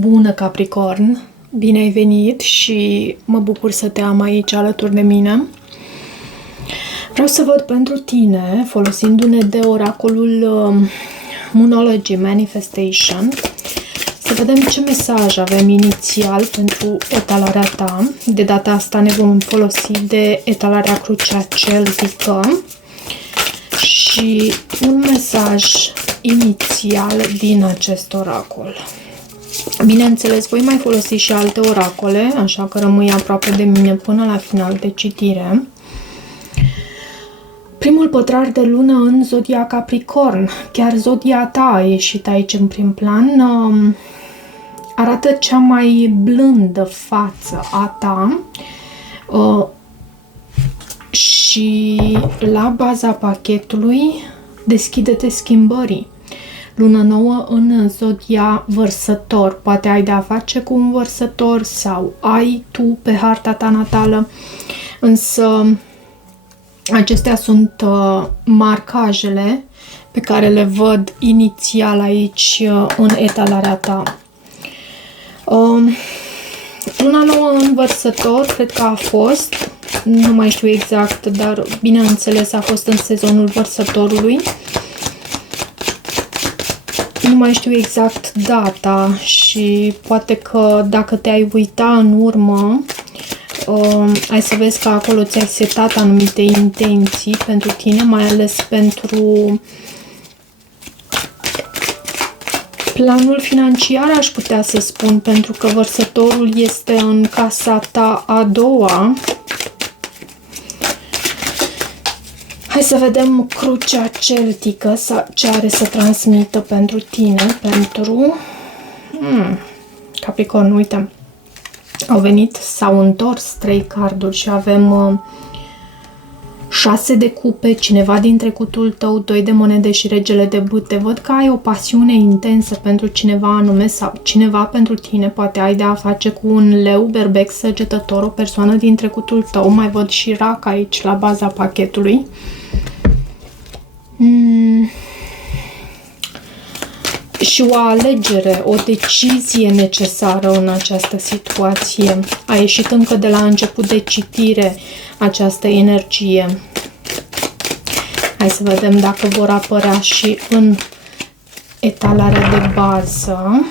Bună, Capricorn! Bine ai venit și mă bucur să te am aici alături de mine. Vreau să văd pentru tine, folosindu-ne de oracolul Moonology Manifestation, să vedem ce mesaj avem inițial pentru etalarea ta. De data asta ne vom folosi de etalarea crucea celtică și un mesaj inițial din acest oracol. Bineînțeles, voi mai folosi și alte oracole, așa că rămâi aproape de mine până la final de citire. Primul pătrar de lună în zodia Capricorn, chiar zodia ta a ieșit aici în prim plan, arată cea mai blândă față a ta și la baza pachetului deschide-te schimbării. Lună nouă în zodia Vărsător. Poate ai de-a face cu un vărsător sau ai tu pe harta ta natală, însă acestea sunt marcajele pe care le văd inițial aici în etalarea ta. Luna nouă în Vărsător, cred că a fost, nu mai știu exact, dar bineînțeles a fost în sezonul Vărsătorului. Nu mai știu exact data și poate că dacă te-ai uita în urmă, ai să vezi că acolo ți-ai setat anumite intenții pentru tine, mai ales pentru planul financiar, aș putea să spun, pentru că Vărsătorul este în casa ta a doua. Hai să vedem crucea celtică ce are să transmită pentru tine, pentru Capricorn. Uite, au venit, s-au întors 3 carduri și avem 6 de cupe, cineva din trecutul tău, 2 de monede și regele de bâte. Văd că ai o pasiune intensă pentru cineva anume sau cineva pentru tine. Poate ai de a face cu un leu, berbec, săgetător, o persoană din trecutul tău. Mai văd și rac aici la baza pachetului. Și o alegere, o decizie necesară în această situație. A ieșit încă de la început de citire această energie. Hai să vedem dacă vor apărea și în etalarea de bază.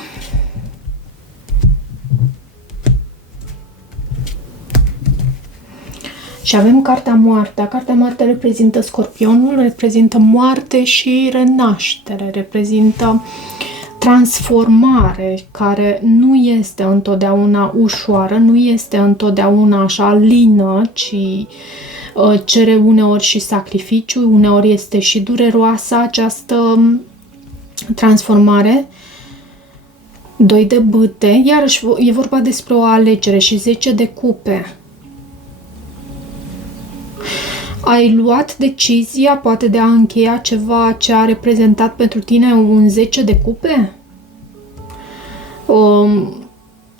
Și avem Cartea Moartea. Cartea Moartea reprezintă Scorpionul, reprezintă moarte și renaștere, reprezintă transformare, care nu este întotdeauna ușoară, nu este întotdeauna așa lină, ci cere uneori și sacrificiu, uneori este și dureroasă această transformare. 2 de bâte, iarăși e vorba despre o alegere și 10 de cupe. Ai luat decizia, poate, de a încheia ceva ce a reprezentat pentru tine un 10 de cupe? O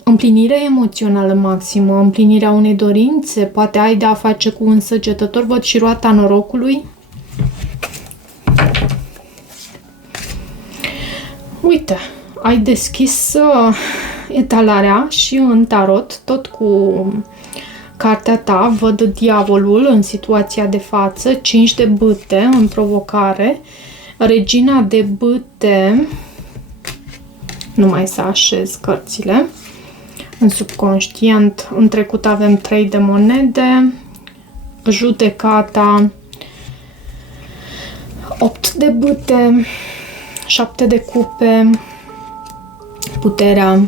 împlinire emoțională maximă, împlinirea unei dorințe, poate ai de a face cu un săgetător, văd și roata norocului. Uite, ai deschis etalarea și în tarot, tot cu cartea ta, văd diavolul în situația de față, 5 de bâte în provocare, regina de bâte, nu mai să așez cărțile, în subconștient, în trecut avem 3 de monede, judecata, 8 de bâte, 7 de cupe, puterea.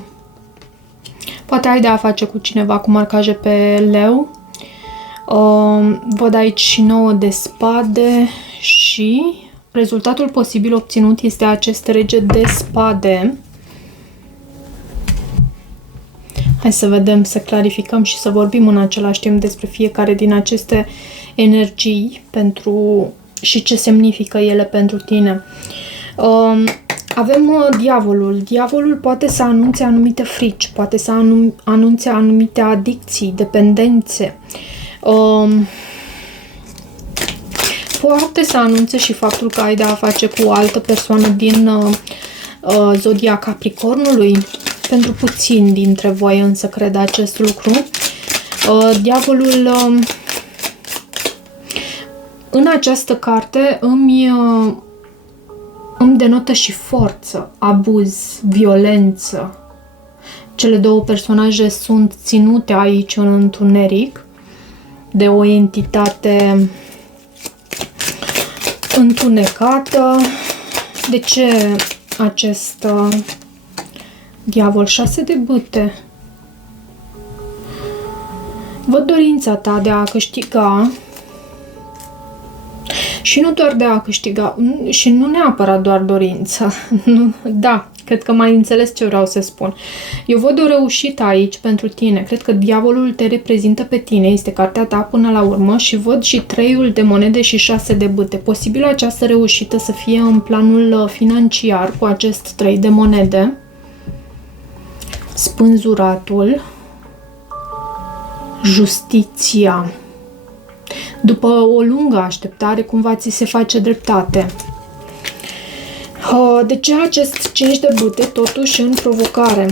Poate ai de a face cu cineva cu marcaje pe leu. Văd aici și 9 de spade și rezultatul posibil obținut este acest rege de spade. Hai să vedem, să clarificăm și să vorbim în același timp despre fiecare din aceste energii și ce semnifică ele pentru tine. Avem diavolul. Diavolul poate să anunțe anumite frici, poate să anunțe anumite adicții, dependențe. Poate să anunțe și faptul că ai de a face cu o altă persoană din zodia Capricornului. pentru puțini dintre voi însă cred acest lucru. Diavolul în această carte îmi denotă și forță, abuz, violență. Cele două personaje sunt ținute aici în întuneric de o entitate întunecată. De ce acest diavol? 6 de bâte. Văd dorința ta de a câștiga și nu doar de a câștiga, și nu neapărat doar dorința. Da, cred că mai înțeles ce vreau să spun. Eu văd o reușită aici pentru tine. Cred că diavolul te reprezintă pe tine, este cartea ta până la urmă și văd și 3 de monede și 6 de bâte. Posibil această reușită să fie în planul financiar cu acest 3 de monede. Spânzuratul. Justiția. După o lungă așteptare, cumva ți se face dreptate. De ce acest 5 de bâte, totuși, în provocare?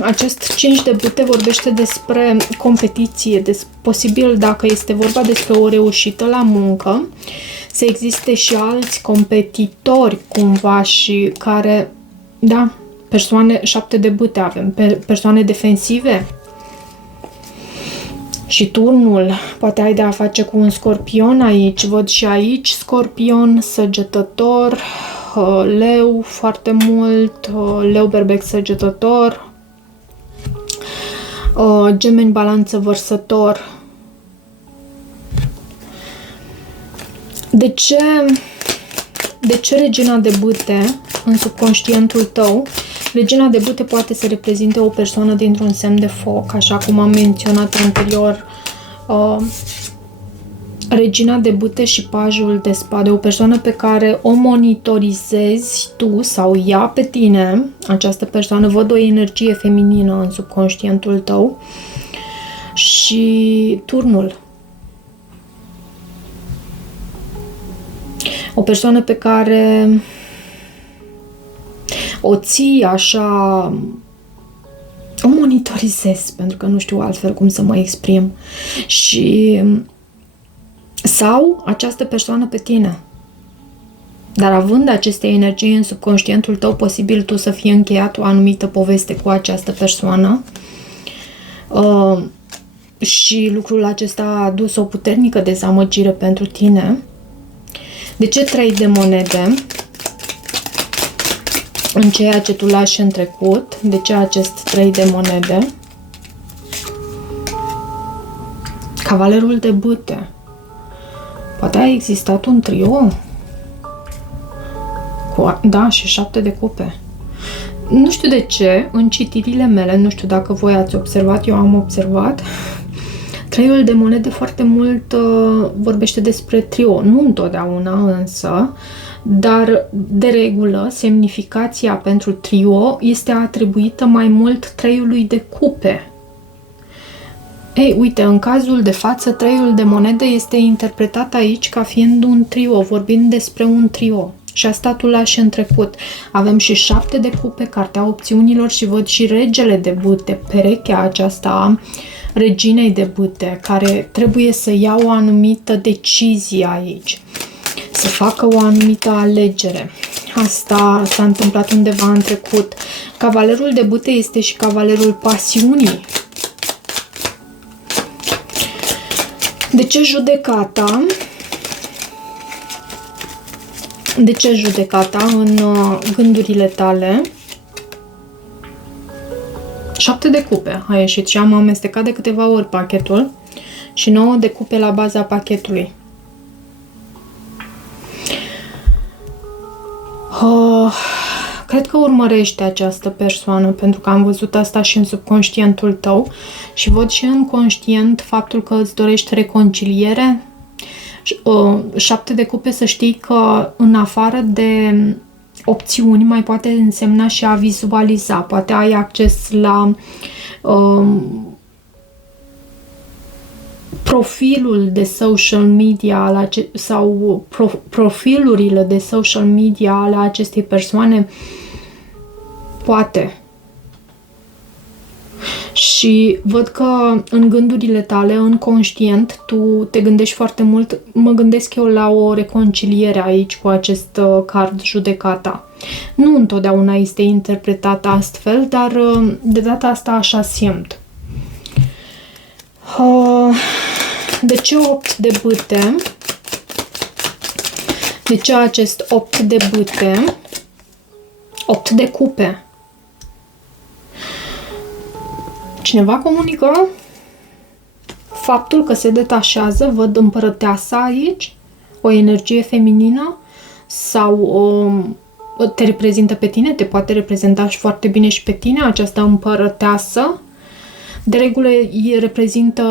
Acest 5 de bâte vorbește despre competiție, posibil, dacă este vorba despre o reușită la muncă, să existe și alți competitori, cumva, și care, da, persoane, 7 de bâte avem, persoane defensive. Și turnul, poate ai de a face cu un scorpion aici, văd și aici scorpion, săgetător, leu foarte mult, leu berbec săgetător, gemeni balanță vărsător. De ce regina de bâte în subconștientul tău? Regina de bâte poate să reprezinte o persoană dintr-un semn de foc, așa cum am menționat anterior. Regina de bâte și pajul de spade, o persoană pe care o monitorizezi tu sau ea pe tine, această persoană, văd o energie feminină în subconștientul tău. Și turnul. O persoană pe care o ții așa, o monitorizez, pentru că nu știu altfel cum să mă exprim. Sau această persoană pe tine. Dar având aceste energii în subconștientul tău, posibil tu să fii încheiat o anumită poveste cu această persoană. Și lucrul acesta a adus o puternică dezamăgire pentru tine. De ce 3 de monede? În ceea ce tu lași în trecut. De ce acest 3 de monede? Cavalerul de bâte. Poate a existat un trio. Da, și 7 de cupe. Nu știu de ce, în citirile mele, nu știu dacă voi ați observat, eu am observat, 3 de monede foarte mult vorbește despre trio. Nu întotdeauna însă, dar de regulă semnificația pentru trio este atribuită mai mult 3 de cupe. Ei, uite, în cazul de față, 3 de monede este interpretat aici ca fiind un trio, vorbind despre un trio. Și asta tu lași în trecut. Avem și 7 de cupe, cartea opțiunilor, și văd și regele de bâte, perechea aceasta reginei de bâte, care trebuie să ia o anumită decizie aici, să facă o anumită alegere. Asta s-a întâmplat undeva în trecut. Cavalerul de bâte este și cavalerul pasiunii. De ce judecata? De ce judecata în gândurile tale? 7 de cupe a ieșit și am amestecat de câteva ori pachetul și 9 de cupe la baza pachetului. Cred că urmărește această persoană, pentru că am văzut asta și în subconștientul tău și văd și în conștient faptul că îți dorești reconciliere. 7 de cupe, să știi că în afară de opțiuni mai poate însemna și a vizualiza. Poate ai acces la profilul de social media sau profilurile de social media ale acestei persoane. Poate. Și văd că în gândurile tale, în conștient, tu te gândești foarte mult. Mă gândesc eu la o reconciliere aici cu acest card, judecata. Nu întotdeauna este interpretat astfel, dar de data asta așa simt. De ce 8 de bâte? De ce acest 8 de bâte? 8 de cupe. Cineva comunică faptul că se detașează, văd împărăteasa aici, o energie feminină, sau te reprezintă pe tine, te poate reprezenta și foarte bine și pe tine, această împărăteasă. De regulă reprezintă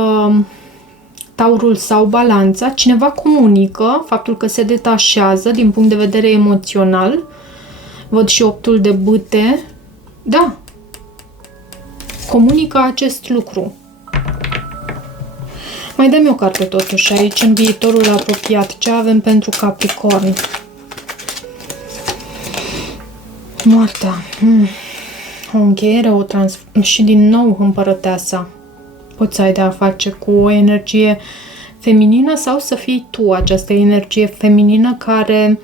Taurul sau Balanța. Cineva comunică faptul că se detașează din punct de vedere emoțional. Văd și 8-ul de bâte. Da. Comunică acest lucru. Mai dăm o carte totuși aici, în viitorul apropiat. Ce avem pentru Capricorn? Moartea. O încheiere, și din nou împărăteasa. Poți să ai de a face cu o energie feminină sau să fii tu această energie feminină care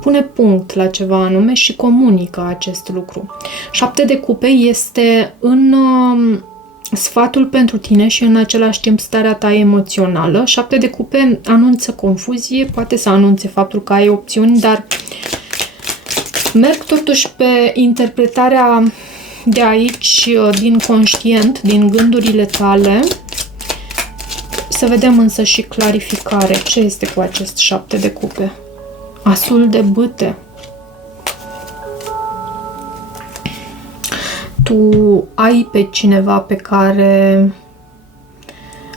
pune punct la ceva anume și comunică acest lucru. 7 de cupe este în sfatul pentru tine și în același timp starea ta emoțională. 7 de cupe anunță confuzie, poate să anunțe faptul că ai opțiuni, dar merg totuși pe interpretarea de aici, din conștient, din gândurile tale. Să vedem însă și clarificare. Ce este cu acest 7 de cupe? Asul de bâte. Tu ai pe cineva pe care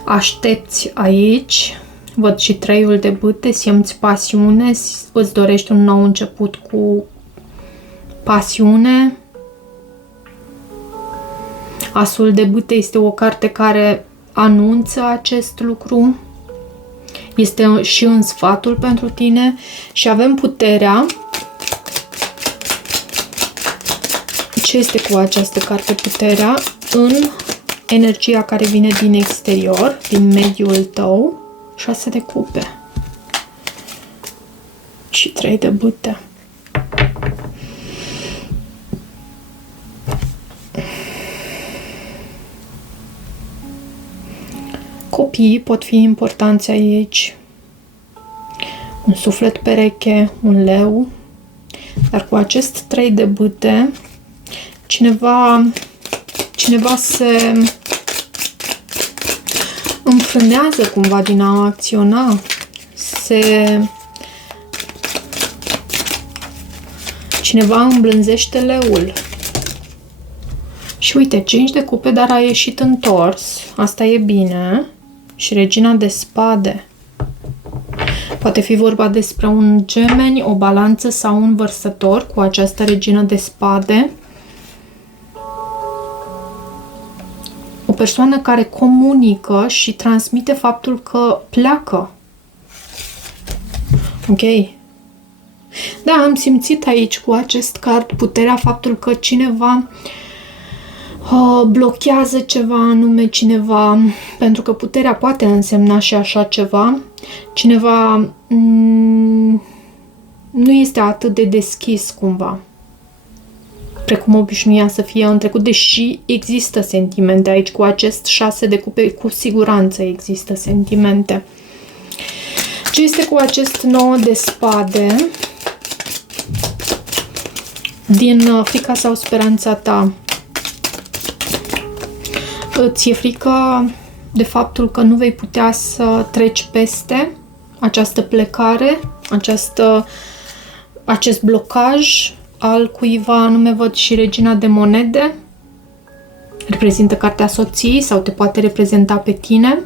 aștepți aici. Văd și 3-ul de bâte, simți pasiune, îți dorești un nou început cu pasiune. Asul de bâte este o carte care anunță acest lucru. Este și în sfatul pentru tine. Și avem puterea. Ce este cu această carte, puterea? În energia care vine din exterior, din mediul tău. 6 de cupe. Și 3 de bâte. Copiii pot fi importanți aici. Un suflet pereche, un leu. Dar cu acest 3 de bâte, cineva se înfrânează cumva din a acționa. Cineva îmblânzește leul. Și uite, 5 de cupe, dar a ieșit întors. Asta e bine. Și regina de spade. Poate fi vorba despre un gemeni, o balanță sau un vărsător cu această regină de spade. O persoană care comunică și transmite faptul că pleacă. Ok? Da, am simțit aici cu acest card puterea, faptul că cineva blochează ceva anume, cineva, pentru că puterea poate însemna și așa ceva, cineva nu este atât de deschis cumva, precum obișnuia să fie în trecut, deși există sentimente aici. Cu acest 6 de cupe, cu siguranță există sentimente. Ce este cu acest 9 de spade? Din frica sau speranța ta, ți-e frică de faptul că nu vei putea să treci peste această plecare, acest blocaj al cuiva anume. Văd și regina de monede. Reprezintă cartea soției sau te poate reprezenta pe tine.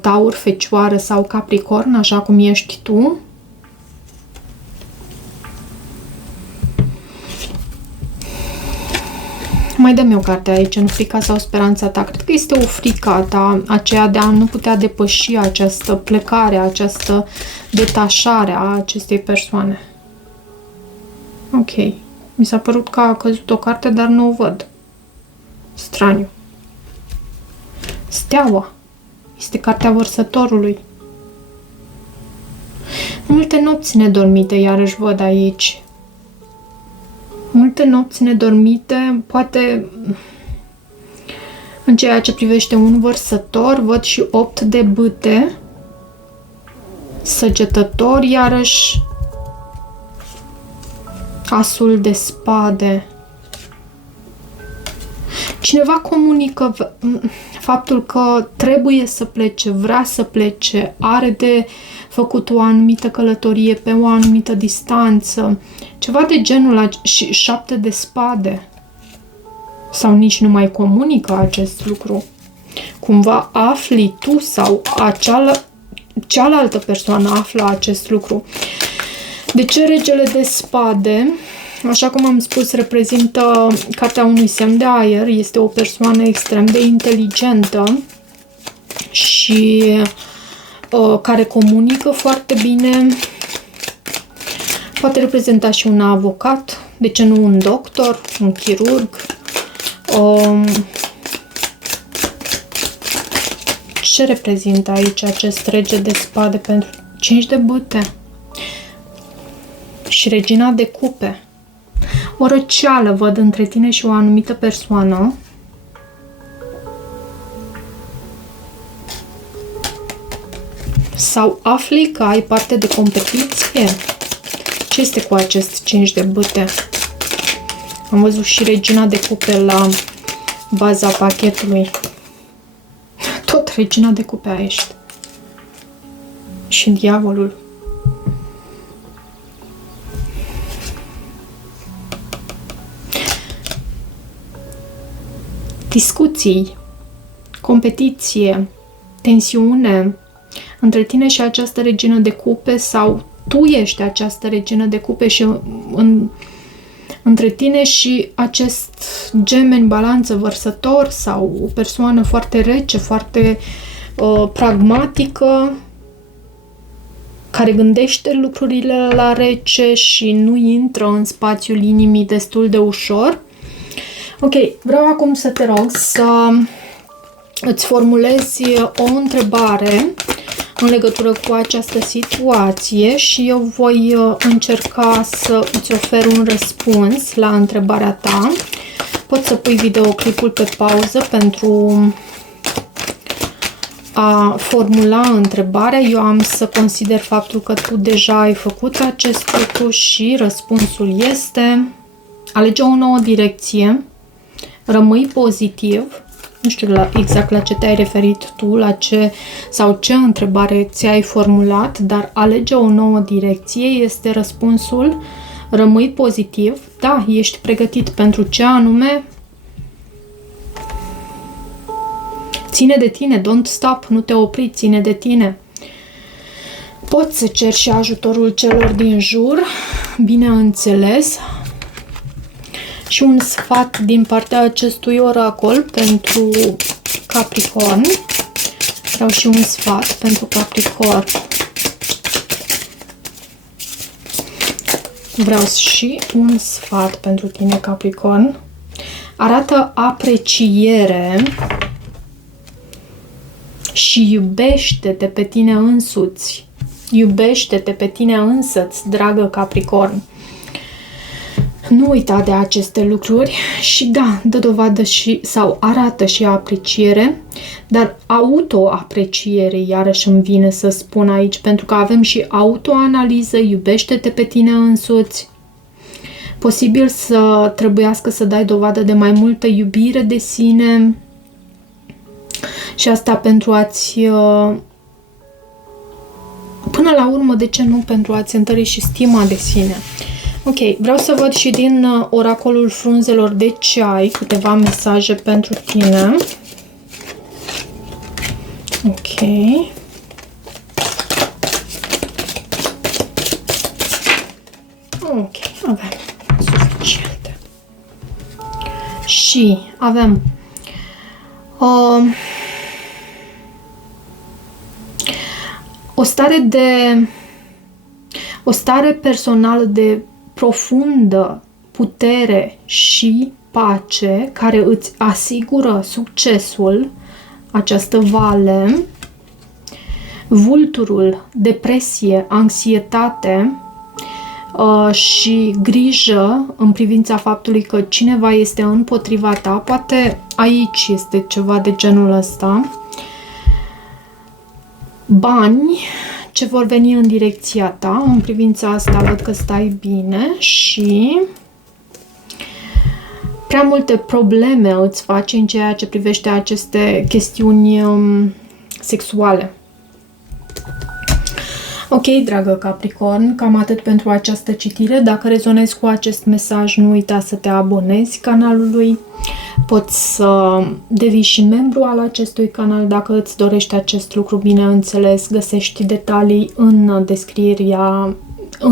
Taur, Fecioară sau Capricorn, așa cum ești tu. Mai dăm eu cartea aici, în frica sau speranța ta. Cred că este o frică a ta, aceea de a nu putea depăși această plecare, această detașare a acestei persoane. Ok. Mi s-a părut că a căzut o carte, dar nu o văd. Straniu. Steaua. Este cartea vărsătorului. Multe nopți nedormite, iarăși văd aici. Multe nopți nedormite, poate în ceea ce privește un vărsător, văd și 8 de bâte, săgetător, iarăși asul de spade. Cineva comunică faptul că trebuie să plece, vrea să plece, are de făcut o anumită călătorie pe o anumită distanță, ceva de genul și 7 de spade. Sau nici nu mai comunică acest lucru. Cumva afli tu sau cealaltă persoană află acest lucru. De ce regele de spade? Așa cum am spus, reprezintă cartea unui semn de aer. Este o persoană extrem de inteligentă și care comunică foarte bine. Poate reprezenta și un avocat, de ce nu un doctor, un chirurg. Ce reprezintă aici acest rege de spade pentru 5 de bâte? Și regina de cupe. O răceală văd între tine și o anumită persoană. Sau afli că ai parte de competiție? Ce este cu acest 5 de bâte? Am văzut și regina de cupe la baza pachetului. Tot regina de cupe ești. Și diavolul. Discuții, competiție, tensiune între tine și această regină de cupe sau tu ești această regină de cupe și între tine și acest gemeni, balanță, vărsător sau o persoană foarte rece, foarte pragmatică, care gândește lucrurile la rece și nu intră în spațiul inimii destul de ușor. Ok, vreau acum să te rog să îți formulezi o întrebare în legătură cu această situație și eu voi încerca să îți ofer un răspuns la întrebarea ta. Poți să pui videoclipul pe pauză pentru a formula întrebarea. Eu am să consider faptul că tu deja ai făcut acest lucru și răspunsul este: alege o nouă direcție, rămâi pozitiv. Nu știu exact la ce te-ai referit tu, la ce sau ce întrebare ți-ai formulat, dar alege o nouă direcție este răspunsul. Rămâi pozitiv. Da, ești pregătit pentru ce anume? Ține de tine, don't stop, nu te opri, ține de tine. Poți să ceri și ajutorul celor din jur, bineînțeles. Și un sfat din partea acestui oracol pentru Capricorn. Vreau și un sfat pentru Capricorn. Vreau și un sfat pentru tine, Capricorn. Arată apreciere și iubește-te pe tine însuți. Iubește-te pe tine însăți, dragă Capricorn. Nu uita de aceste lucruri și da, dă dovadă și sau arată și apreciere, dar autoapreciere, iarăși îmi vine să spun aici, pentru că avem și autoanaliză, iubește-te pe tine însuți. Posibil să trebuiască să dai dovadă de mai multă iubire de sine și asta pentru a-ți, până la urmă, de ce nu, pentru a-ți întări și stima de sine. Ok, vreau să văd și din oracolul frunzelor de ceai câteva mesaje pentru tine. Ok. Ok, avem suficiente. Și avem o stare personală de profundă putere și pace care îți asigură succesul, această vale, vulturul, depresie, anxietate și grijă în privința faptului că cineva este împotriva ta. Poate aici este ceva de genul ăsta. Bani ce vor veni în direcția ta. În privința asta văd că stai bine și prea multe probleme îți faci în ceea ce privește aceste chestiuni sexuale. Ok, dragă Capricorn, cam atât pentru această citire. Dacă rezonezi cu acest mesaj, nu uita să te abonezi canalului. Poți să devii și membru al acestui canal dacă îți dorești acest lucru, bineînțeles. Găsești detalii în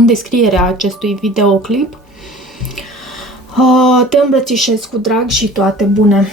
descrierea acestui videoclip. Te îmbrățișez cu drag și toate bune!